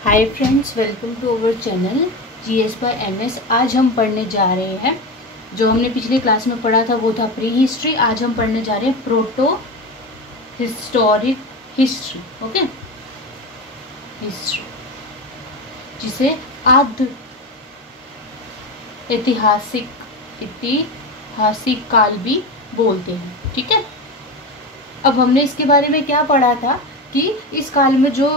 Hi friends, welcome to our channel GS by MS. आज हम पढ़ने जा रहे हैं, जो हमने पिछले क्लास में पढ़ा था वो था प्री हिस्ट्री। आज हम पढ़ने जा रहे हैं proto historic history. Okay, history जिसे आद्य ऐतिहासिक काल भी बोलते हैं। ठीक है, अब हमने इसके बारे में क्या पढ़ा था कि इस काल में जो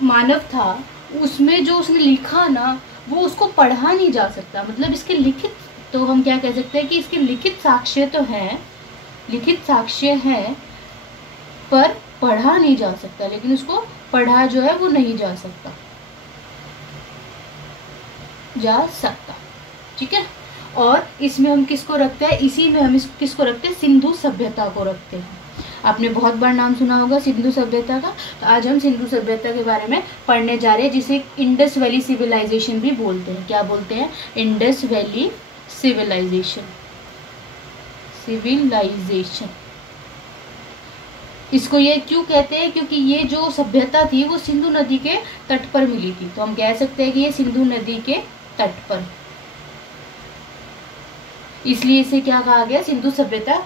मानव था उसमें जो उसने लिखा ना, वो उसको पढ़ा नहीं जा सकता। मतलब इसके लिखित, तो हम क्या कह सकते हैं कि इसके लिखित साक्ष्य तो हैं, लिखित साक्ष्य हैं, पर पढ़ा नहीं जा सकता। लेकिन उसको पढ़ा जो है वो नहीं जा सकता। ठीक है, और इसमें हम किसको रखते हैं? इसी में हम किसको रखते हैं? सिंधु सभ्यता को रखते हैं। आपने बहुत बार नाम सुना होगा सिंधु सभ्यता का। तो आज हम सिंधु सभ्यता के बारे में पढ़ने जा रहे हैं, जिसे इंडस वैली सिविलाइजेशन भी बोलते हैं। क्या बोलते हैं? Indus Valley civilisation. इसको ये क्यों कहते हैं? क्योंकि ये जो सभ्यता थी वो सिंधु नदी के तट पर मिली थी। तो हम कह सकते हैं कि ये सिंधु नदी के तट पर, इसलिए इसे क्या कहा गया? सिंधु सभ्यता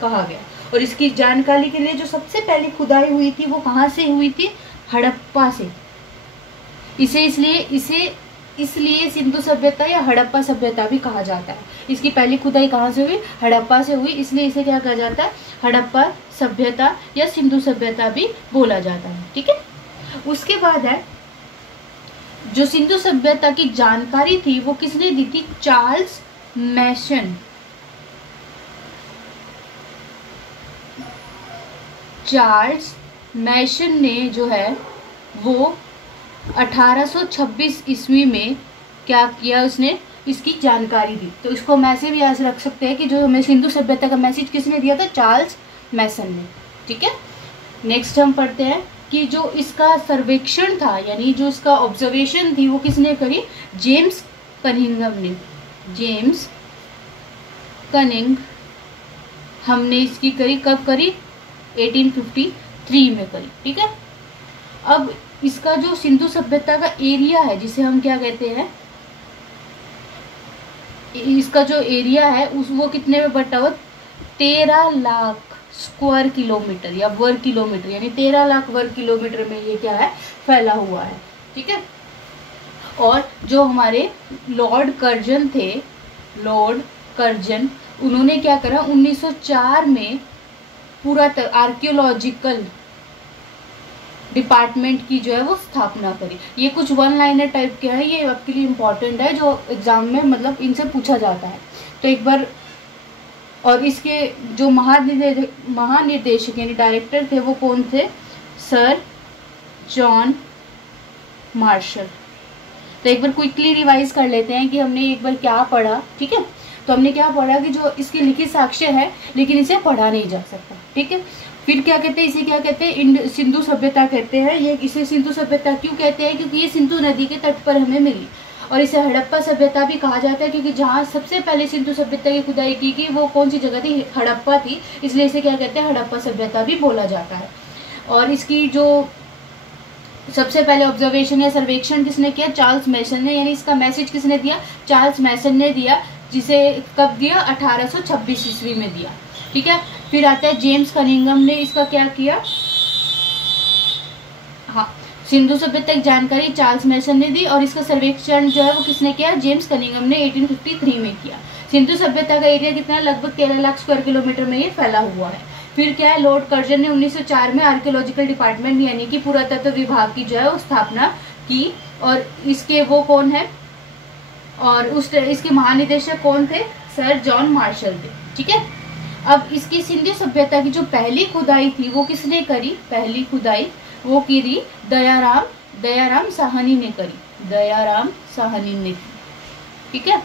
कहा गया। और इसकी जानकारी के लिए जो सबसे पहले खुदाई हुई थी वो कहाँ से हुई थी? हड़प्पा से। इसलिए सिंधु सभ्यता या हड़प्पा सभ्यता भी कहा जाता है। इसकी पहली खुदाई कहाँ से हुई? हड़प्पा से हुई, इसलिए इसे क्या कहा जाता है? हड़प्पा सभ्यता या सिंधु सभ्यता भी बोला जाता है। ठीक है, उसके बाद है जो सिंधु सभ्यता की जानकारी थी वो किसने दी थी? चार्ल्स मैसन। चार्ल्स मैसन ने जो है वो 1826 ईस्वी में क्या किया? उसने इसकी जानकारी दी। तो इसको हम ऐसे भी याद रख सकते हैं कि जो हमें सिंधु सभ्यता का मैसेज किसने दिया था? चार्ल्स मैसन ने। ठीक है, नेक्स्ट हम पढ़ते हैं कि जो इसका सर्वेक्षण था, यानी जो इसका ऑब्जर्वेशन थी, वो किसने करी? जेम्स कनिंघम ने। जेम्स कनिंघम हमने इसकी करी, कब करी? 1853 में करी। ठीक है, अब इसका जो सिंधु सभ्यता का एरिया है, जिसे हम क्या कहते हैं, इसका जो एरिया है वो कितने में बटा हुआ? 13 लाख स्क्वायर किलोमीटर या वर्ग किलोमीटर, यानी 13 लाख वर्ग किलोमीटर में ये क्या है? फैला हुआ है। ठीक है, और जो हमारे लॉर्ड कर्जन थे, लॉर्ड कर्जन, उन्होंने क्या करा? 1904 में पूरा आर्कियोलॉजिकल डिपार्टमेंट की जो है वो स्थापना करी। ये कुछ वन लाइनर टाइप के है, ये आपके लिए इम्पोर्टेंट है, जो एग्जाम में मतलब इनसे पूछा जाता है। तो एक बार, और इसके जो महानिदेशक यानी डायरेक्टर थे वो कौन थे? Sir John Marshall. तो एक बार क्विकली रिवाइज कर लेते हैं कि हमने एक बार क्या पढ़ा। ठीक है, तो हमने क्या पढ़ा कि जो इसके लिखित साक्ष्य है लेकिन इसे पढ़ा नहीं जा सकता। ठीक है, फिर क्या कहते हैं? इसे क्या कहते हैं? सिंधु सभ्यता कहते हैं। ये इसे सिंधु सभ्यता क्यों कहते हैं? क्योंकि ये सिंधु नदी के तट पर हमें मिली। और इसे हड़प्पा सभ्यता भी कहा जाता है, क्योंकि जहाँ सबसे पहले सिंधु सभ्यता की खुदाई की वो कौन सी जगह थी? हड़प्पा थी, इसलिए इसे क्या कहते हैं? हड़प्पा सभ्यता भी बोला जाता है। और इसकी जो सबसे पहले ऑब्जर्वेशन या सर्वेक्षण किसने किया? चार्ल्स मैसन ने। यानी इसका मैसेज किसने दिया? चार्ल्स मैसन ने दिया, जिसे कब दिया? 1826 ईस्वी में दिया। ठीक है, फिर आता है जेम्स कनिंघम ने इसका क्या किया? हाँ, सिंधु सभ्यता की जानकारी चार्ल्स मैसन ने दी, और इसका सर्वेक्षण जो है वो किसने किया? जेम्स कनिंघम ने 1853 में किया। सिंधु सभ्यता का एरिया कितना है? लगभग 13 लाख स्क्वायर किलोमीटर में ये फैला हुआ है। फिर क्या है? लॉर्ड कर्जन ने 1904 में आर्कियोलॉजिकल डिपार्टमेंट यानी कि पुरातत्व विभाग की जो है वो स्थापना की। और इसके वो कौन है? और इसके महानिदेशक कौन थे? सर जॉन मार्शल थे। ठीक है, अब इसकी सिंधु सभ्यता की जो पहली खुदाई थी वो किसने करी? पहली खुदाई वो करी दयाराम साहनी ने करी। दयाराम साहनी ने। ठीक है,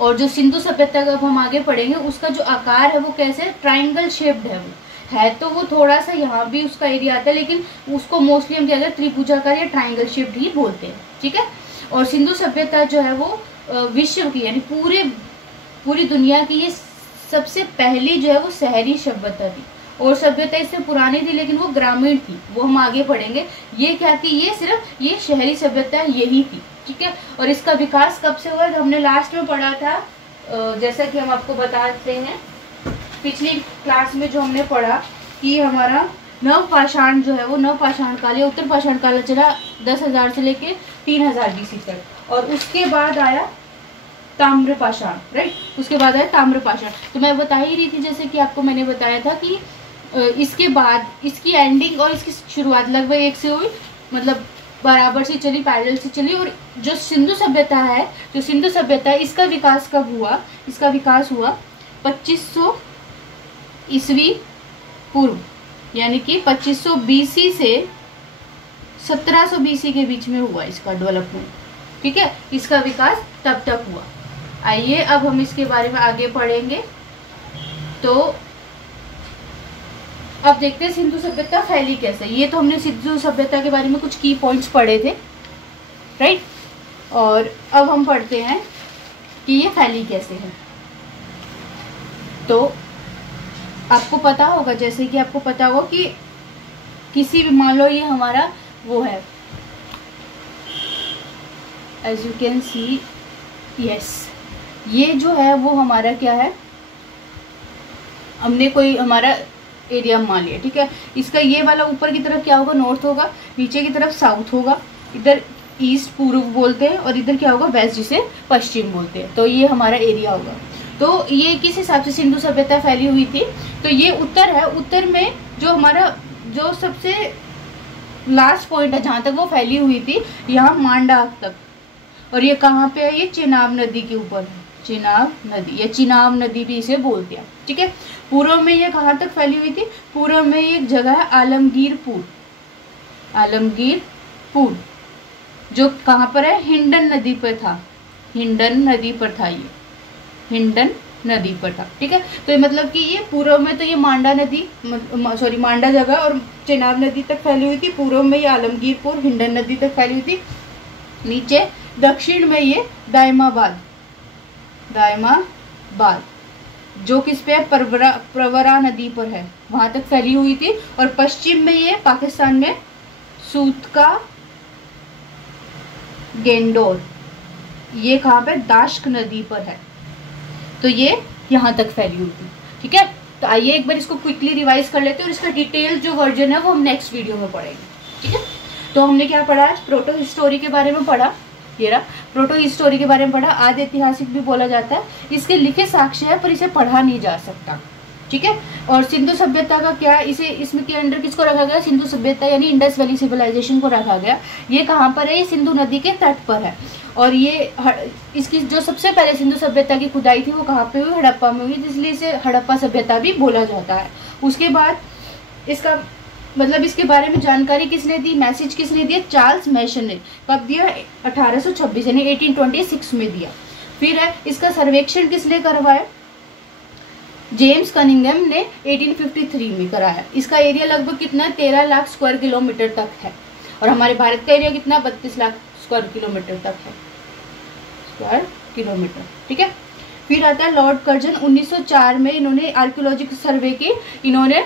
और जो सिंधु सभ्यता का हम आगे पढ़ेंगे उसका जो आकार है वो कैसे? ट्राइंगल शेप्ड है। वो है तो वो थोड़ा सा यहाँ भी उसका एरिया आता है, लेकिन उसको मोस्टली हम क्या कहते हैं? त्रिभुजाकार या ट्राइंगल शेप्ड ही बोलते हैं। ठीक है, और सिंधु सभ्यता जो है वो विश्व की यानी पूरी दुनिया की ये सबसे पहली जो है वो शहरी सभ्यता थी। और सभ्यता इससे पुरानी थी लेकिन वो ग्रामीण थी, वो हम आगे पढ़ेंगे। ये क्या थी, ये सिर्फ ये शहरी सभ्यता यही थी, ठीक है। और इसका विकास कब से हुआ, हमने लास्ट में पढ़ा था, जैसा कि हम आपको बताते हैं पिछली क्लास में जो हमने पढ़ा कि हमारा नवपाषाण जो है वो नवपाषाण काल या उत्तर पाषाण काल चला 10,000 से लेके 3,000 BC तक, और उसके बाद आया ताम्रपाषाण, राइट, उसके बाद आया ताम्रपाषाण। तो मैं बता ही रही थी जैसे कि आपको मैंने बताया था कि इसके बाद इसकी एंडिंग और इसकी शुरुआत लगभग एक से हुई, मतलब बराबर से चली, पैरेलल से चली। और जो सिंधु सभ्यता है, जो सिंधु सभ्यता है, इसका विकास कब हुआ, इसका विकास हुआ 2500 ईस्वी पूर्व, यानी कि 2500 BC से 1700 BC के बीच में हुआ इसका डेवलपमेंट, ठीक है, इसका विकास तब तक हुआ। आइए अब हम इसके बारे में आगे पढ़ेंगे। तो अब देखते हैं सिंधु सभ्यता फैली कैसे। ये तो हमने सिंधु सभ्यता के बारे में कुछ की पॉइंट्स पढ़े थे, राइट, और अब हम पढ़ते हैं कि ये फैली कैसे है। तो आपको पता होगा, जैसे कि आपको पता होगा कि किसी भी, मान लो ये हमारा वो है, as you can see, yes, ये जो है वो हमारा क्या है, हमने कोई हमारा एरिया मान लिया, ठीक है। इसका ये वाला ऊपर की तरफ क्या होगा, नॉर्थ होगा, नीचे की तरफ साउथ होगा, इधर ईस्ट पूर्व बोलते हैं, और इधर क्या होगा, वेस्ट, जिसे पश्चिम बोलते हैं। तो ये हमारा एरिया होगा। तो ये किस हिसाब से सिंधु सभ्यता फैली हुई थी, तो ये उत्तर है, उत्तर में जो हमारा जो सबसे लास्ट पॉइंट है जहाँ तक वो फैली हुई थी, यहाँ मांडा तक। और ये कहाँ पे है, ये चिनाब नदी के ऊपर है, चिनाब नदी या चिनाब नदी भी इसे बोलते हैं, ठीक है। पूर्व में ये कहाँ तक फैली हुई थी, पूर्व में एक जगह है आलमगीरपुर, आलमगीरपुर, जो कहाँ पर है, हिंडन नदी पर था, हिंडन नदी पर था, ये हिंडन नदी पर था, ठीक है। तो मतलब कि ये पूर्व में तो ये मांडा नदी, सॉरी मांडा जगह और चिनाब नदी तक फैली हुई थी। पूर्व में ये आलमगीरपुर, हिंडन नदी तक फैली हुई थी। नीचे दक्षिण में ये दायमाबाद, दायमाबाद जो किस पे है, प्रवरा नदी पर है, वहां तक फैली हुई थी। और पश्चिम में ये पाकिस्तान में सूतका गेंडोर, ये कहाँ पे, दाश्क नदी पर है। तो ये यहाँ तक फैली हुई थी, ठीक है। तो आइए एक बार इसको क्विकली रिवाइज कर लेते हैं, और इसका डिटेल जो वर्जन है वो हम नेक्स्ट वीडियो में पढ़ेंगे, ठीक है। तो हमने क्या पढ़ा है, प्रोटो हिस्टोरी के बारे में पढ़ा, ये रहा प्रोटो हिस्टोरी के बारे में पढ़ा। आदि ऐतिहासिक भी बोला जाता है, इसके लिखे साक्ष्य है पर इसे पढ़ा नहीं जा सकता, ठीक है। और सिंधु सभ्यता का क्या है, इसे इसमें के अंडर किसको रखा गया, सिंधु सभ्यता यानी इंडस वैली सिविलाइजेशन को रखा गया। ये कहाँ पर है, ये सिंधु नदी के तट पर है। और ये इसकी जो सबसे पहले सिंधु सभ्यता की खुदाई थी वो कहाँ पे हुई, हड़प्पा में हुई, इसलिए इसे हड़प्पा सभ्यता भी बोला जाता है। उसके बाद इसका मतलब इसके बारे में जानकारी किसने दी, मैसेज किसने दिया, चार्ल्स मैशन ने। कब दिया, 1826 यानी 1826 में दिया। फिर है इसका सर्वेक्षण किसने करवाया, जेम्स कनिंघम ने 1853 में कराया। इसका एरिया लगभग कितना, 13 लाख स्क्वायर किलोमीटर तक है। और हमारे भारत का एरिया कितना, 32 लाख स्क्वायर किलोमीटर तक है, स्क्वायर किलोमीटर, ठीक है। फिर आता है लॉर्ड कर्जन, 1904 में इन्होंने आर्कियोलॉजिकल सर्वे की इन्होंने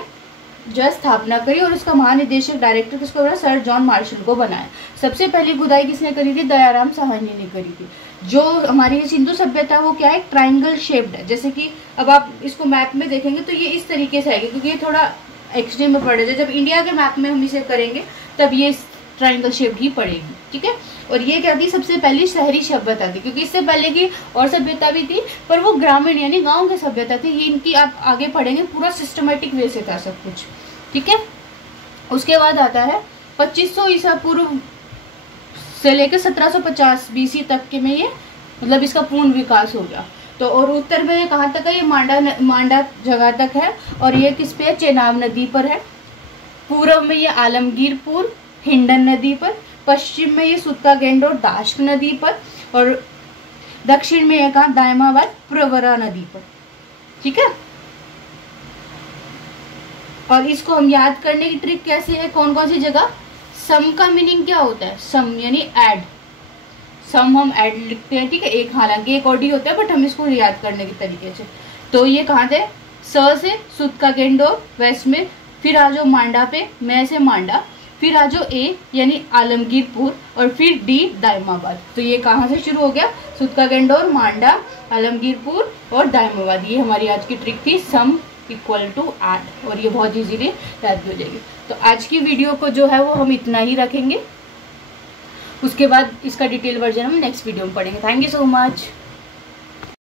जो स्थापना करी, और उसका महानिदेशक डायरेक्टर किसको बना, सर जॉन मार्शल को बनाया। सबसे पहली खुदाई किसने करी थी, दयाराम साहनी ने करी थी। जो हमारी सिंधु सभ्यता वो क्या है, ट्राइंगल शेप्ड है। जैसे कि अब आप इसको मैप में देखेंगे तो ये इस तरीके से आएगी, क्योंकि ये थोड़ा एक्सट्रीम में पड़ेगा। जब इंडिया के मैप में हम इसे करेंगे तब ये ट्राइंगल शेप ही पड़ेगी, ठीक है। और ये क्या थी, सबसे पहली शहरी सभ्यता थी, क्योंकि इससे पहले की और सभ्यता भी थी पर वो ग्रामीण यानी गांव की सभ्यता थी। ये इनकी आप आगे पढ़ेंगे, पूरा सिस्टमेटिक वे से था सब कुछ, ठीक है। उसके बाद आता है 2500 ईसा पूर्व से लेकर 1750 BC तक के में ये मतलब इसका पूर्ण विकास हो गया। तो और उत्तर में कहाँ तक है, ये मांडा जगह तक है, और ये किस पे है, चेनाब नदी पर है। पूर्व में ये आलमगीरपुर, हिंडन नदी पर। पश्चिम में ये सुत्ता गेंडोर, दाश्क नदी पर। और दक्षिण में ये कहाँ, दायमाबाद, प्रवरा नदी पर, ठीक है। और इसको हम याद करने की ट्रिक कैसे है, कौन कौन सी जगह, सम का मीनिंग क्या होता है, सम यानी ऐड, सम हम ऐड लिखते हैं, ठीक है। एक हालांकि एक और डी होता है बट हम इसको याद करने के तरीके से। तो ये कहाँ थे, स से सुत का गेंडोर वेस्ट में, फिर आ जाओ मांडा पे, मैं से मांडा, फिर आ जाओ ए यानी आलमगीरपुर, और फिर डी दायमाबाद। तो ये कहाँ से शुरू हो गया, सुत का गेंडोर, मांडा, आलमगीरपुर और दायमाबाद। ये हमारी आज की ट्रिक थी सम इक्वल टू ऐड, और ये बहुत इजीली याद भी हो जाएगी। तो आज की वीडियो को जो है वो हम इतना ही रखेंगे, उसके बाद इसका डिटेल वर्जन हम नेक्स्ट वीडियो में पढ़ेंगे। Thank you so much.